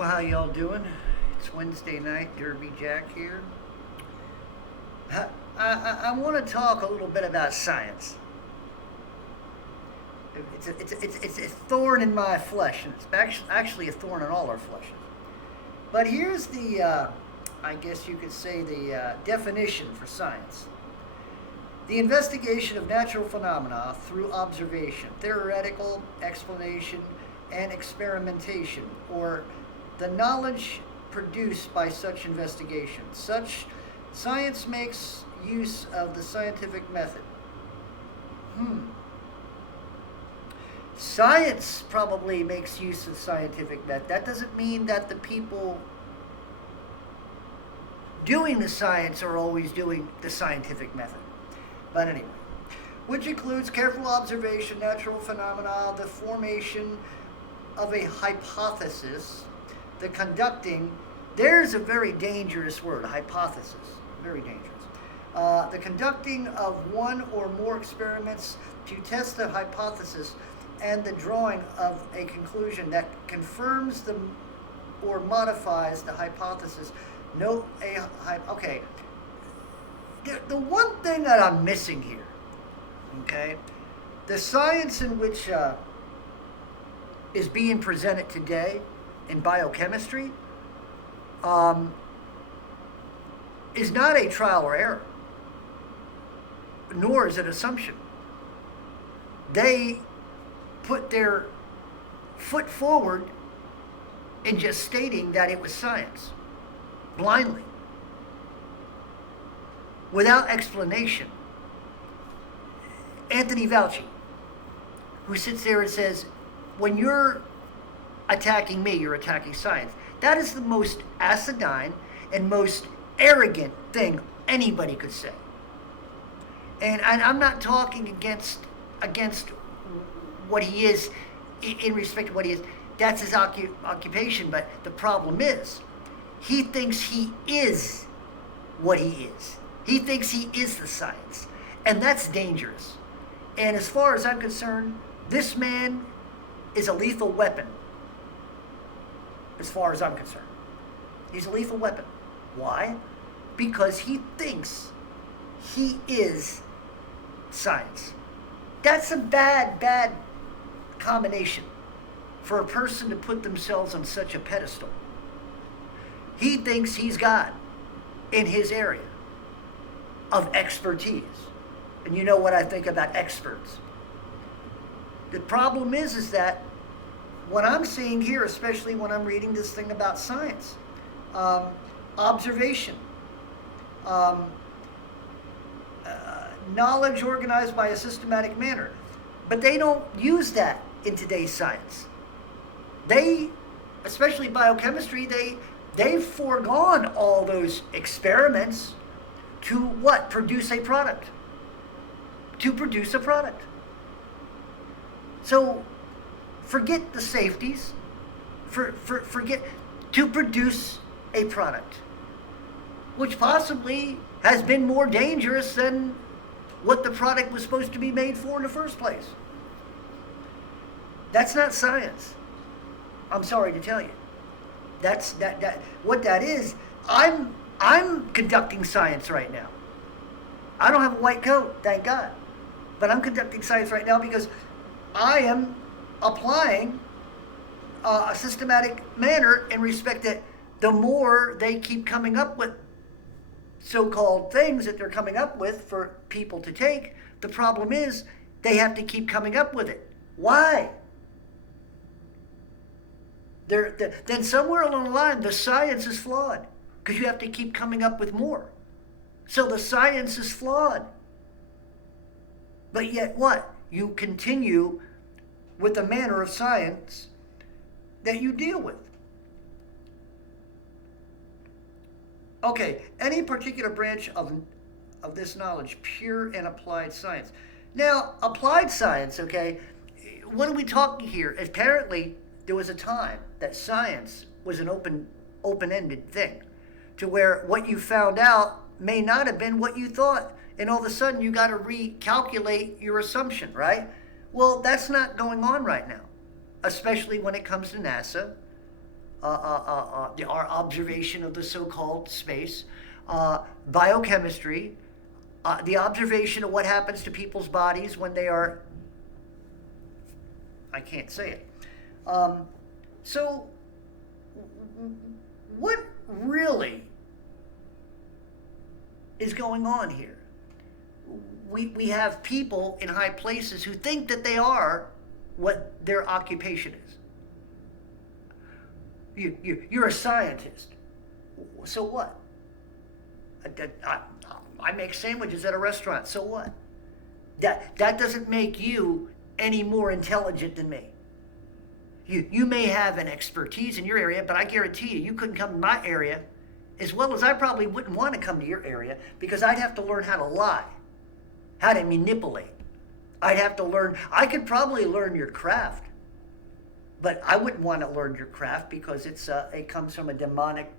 Well, how y'all doing? It's Wednesday night, Derby Jack here. I want to talk a little bit about science. It's a thorn in my flesh, and it's actually a thorn in all our fleshes. But here's I guess you could say, the definition for science: the investigation of natural phenomena through observation, theoretical explanation, and experimentation, or the knowledge produced by such investigation. Such science makes use of the scientific method. Science probably makes use of scientific method. That doesn't mean that the people doing the science are always doing the scientific method. But anyway, which includes careful observation, natural phenomena, the formation of a hypothesis, the conducting, there's a very dangerous word, hypothesis, very dangerous. The conducting of one or more experiments to test the hypothesis and the drawing of a conclusion that confirms the or modifies the hypothesis. Okay. The one thing that I'm missing here, okay, the science in which is being presented today in biochemistry is not a trial or error, nor is it assumption. They put their foot forward in just stating that it was science, blindly, without explanation. Anthony Fauci, who sits there and says, when you're attacking me, you're attacking science. That is the most acidine and most arrogant thing anybody could say. And I'm not talking against what he is in respect to what he is. That's his occupation. But the problem is, he thinks he is what he is. He thinks he is the science. And that's dangerous. And as far as I'm concerned, this man is a lethal weapon. As far as I'm concerned, he's a lethal weapon. Why? Because he thinks he is science. That's a bad combination for a person to put themselves on such a pedestal. He thinks he's God in his area of expertise. And you know what I think about experts. The problem is that what I'm seeing here, especially when I'm reading this thing about science, observation, knowledge organized by a systematic manner. But they don't use that in today's science. They, especially biochemistry, they've foregone all those experiments to what? Produce a product. To produce a product. So forget the safeties. Forget to produce a product, which possibly has been more dangerous than what the product was supposed to be made for in the first place. That's not science. I'm sorry to tell you. That's what that is. I'm conducting science right now. I don't have a white coat, thank God. But I'm conducting science right now because I am applying a systematic manner in respect that the more they keep coming up with so-called things that they're coming up with for people to take, the problem is they have to keep coming up with it. Why? Then somewhere along the line, the science is flawed because you have to keep coming up with more. So the science is flawed. But yet what? You continue with the manner of science that you deal with. Okay, any particular branch of this knowledge, pure and applied science. Now, applied science, okay, what are we talking here? Apparently, there was a time that science was an open-ended thing, to where what you found out may not have been what you thought, and all of a sudden you got to recalculate your assumption, right? Well, that's not going on right now, especially when it comes to NASA, our observation of the so-called space, biochemistry, the observation of what happens to people's bodies when they are, I can't say it. So, what really is going on here? We have people in high places who think that they are what their occupation is. You're a scientist. So what? I make sandwiches at a restaurant. So what? That doesn't make you any more intelligent than me. You may have an expertise in your area, but I guarantee you couldn't come to my area as well as I probably wouldn't want to come to your area, because I'd have to learn how to lie, how to manipulate. I'd have to learn. I could probably learn your craft, but I wouldn't want to learn your craft because it comes from a demonic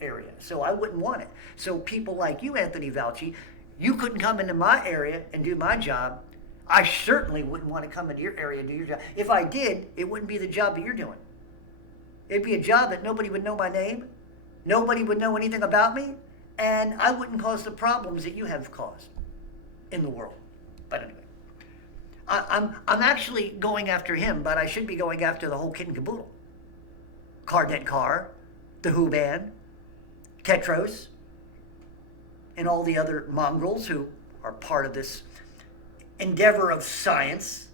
area. So I wouldn't want it. So people like you, Anthony Fauci, you couldn't come into my area and do my job. I certainly wouldn't want to come into your area and do your job. If I did, it wouldn't be the job that you're doing. It'd be a job that nobody would know my name, nobody would know anything about me, and I wouldn't cause the problems that you have caused in the world. But anyway, I'm actually going after him, but I should be going after the whole kit and caboodle. Cardet Carr, the Who Band, Tetros, and all the other mongrels who are part of this endeavor of science.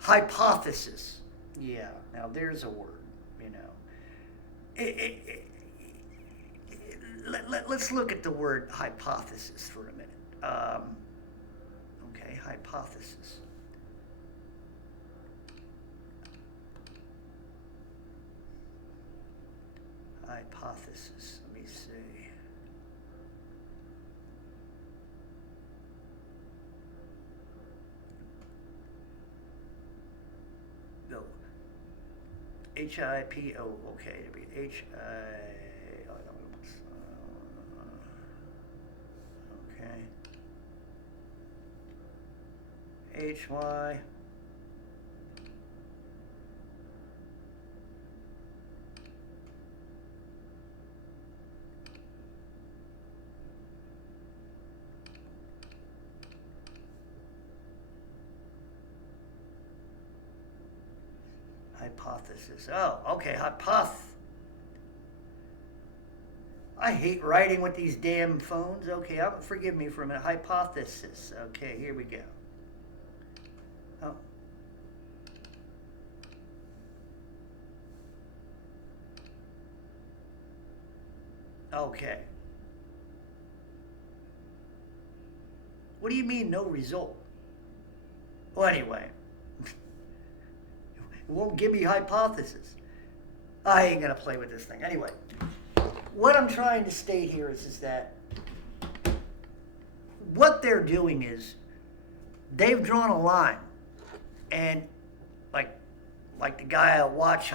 Hypothesis. Yeah, now there's a word, you know. Let's look at the word hypothesis for a minute. Okay, hypothesis. Hypothesis, let me see. No. H-I-P-O, okay, it'll be okay. H-Y. Hypothesis. Oh, okay, I hate writing with these damn phones. Okay, forgive me for a minute. Hypothesis. Okay, here we go. Oh. Okay. What do you mean, no result? Well, anyway. It won't give me hypothesis. I ain't gonna play with this thing. Anyway, what I'm trying to state here is that what they're doing is they've drawn a line, and like the guy I watch,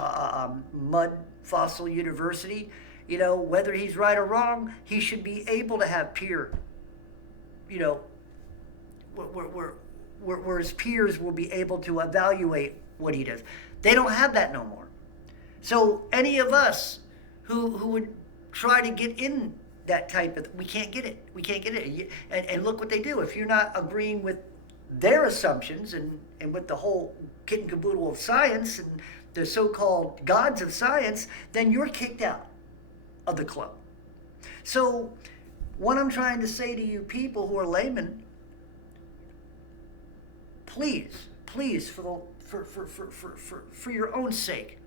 Mud Fossil University, you know, whether he's right or wrong, he should be able to have peer, you know, where his peers will be able to evaluate what he does. They don't have that no more. So any of us who would try to get in that type of, we can't get it. We can't get it. And look what they do. If you're not agreeing with their assumptions and with the whole kit and caboodle of science and the so-called gods of science, then you're kicked out of the club. So what I'm trying to say to you people who are laymen, please, for your own sake,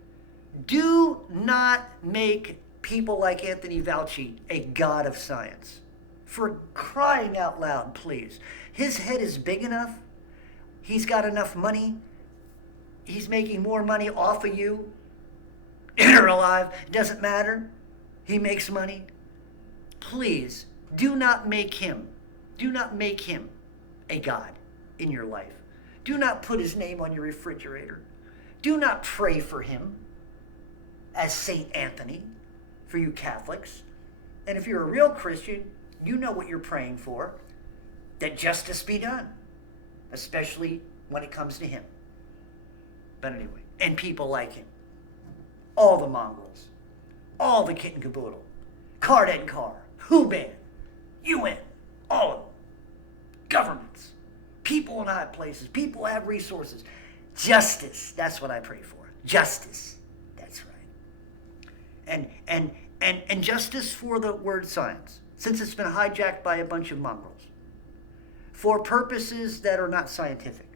do not make people like Anthony Fauci a god of science. For crying out loud, please. His head is big enough. He's got enough money. He's making more money off of you, dead or alive. It doesn't matter. He makes money. Please, do not make him a god in your life. Do not put his name on your refrigerator. Do not pray for him as Saint Anthony, for you Catholics. And if you're a real Christian, you know what you're praying for, that justice be done, especially when it comes to him. But anyway, and people like him. all the mongrels, all the kit and caboodle, card and car, Huban, UN, all of them, governments, people in high places, people who have resources. Justice, that's what I pray for. Justice, that's right. And justice for the word science, since it's been hijacked by a bunch of mongrels, for purposes that are not scientific,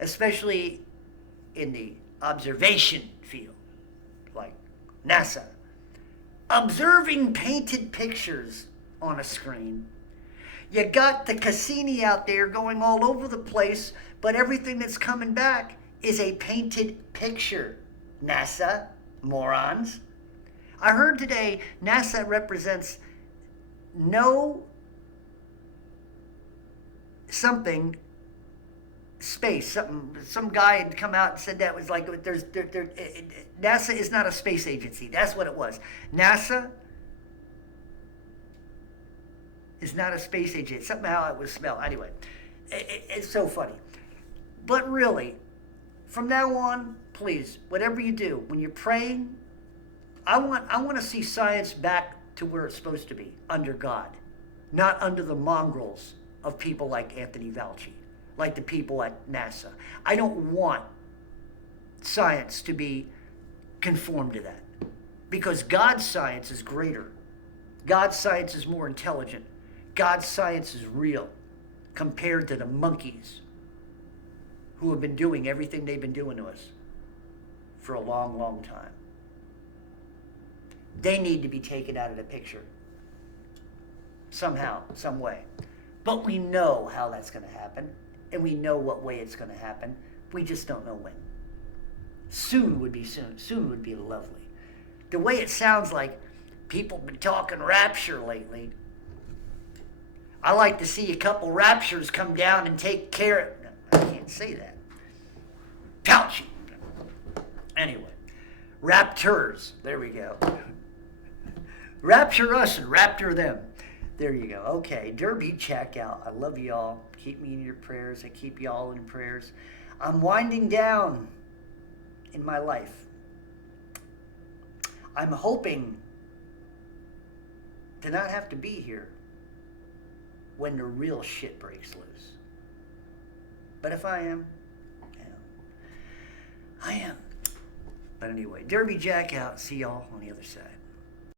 especially in the observation field, like NASA. Observing painted pictures on a screen. You got the Cassini out there going all over the place, but everything that's coming back is a painted picture. NASA, morons. I heard today NASA represents no something space. Some guy had come out and said that was like NASA is not a space agency. That's what it was. NASA is not a space agency. Somehow it was spelled. Anyway, it's so funny. But really, from now on, please, whatever you do, when you're praying, I want to see science back to where it's supposed to be, under God, not under the mongrels of people like Anthony Fauci, like the people at NASA. I don't want science to be conformed to that, because God's science is greater. God's science is more intelligent. God's science is real compared to the monkeys who have been doing everything they've been doing to us for a long, long time. They need to be taken out of the picture somehow, some way. But we know how that's going to happen, and we know what way it's going to happen. We just don't know when. Soon would be soon. Soon would be lovely. The way it sounds like people have been talking rapture lately. I like to see a couple raptures come down and take care of... I can't say that. Fauci. Anyway. Raptors. There we go. Rapture us and rapture them. There you go. Okay. Derby check out. I love y'all. Keep me in your prayers. I keep y'all in prayers. I'm winding down in my life. I'm hoping to not have to be here when the real shit breaks loose. But if I am, I am. But anyway, Derby Jack out. See y'all on the other side.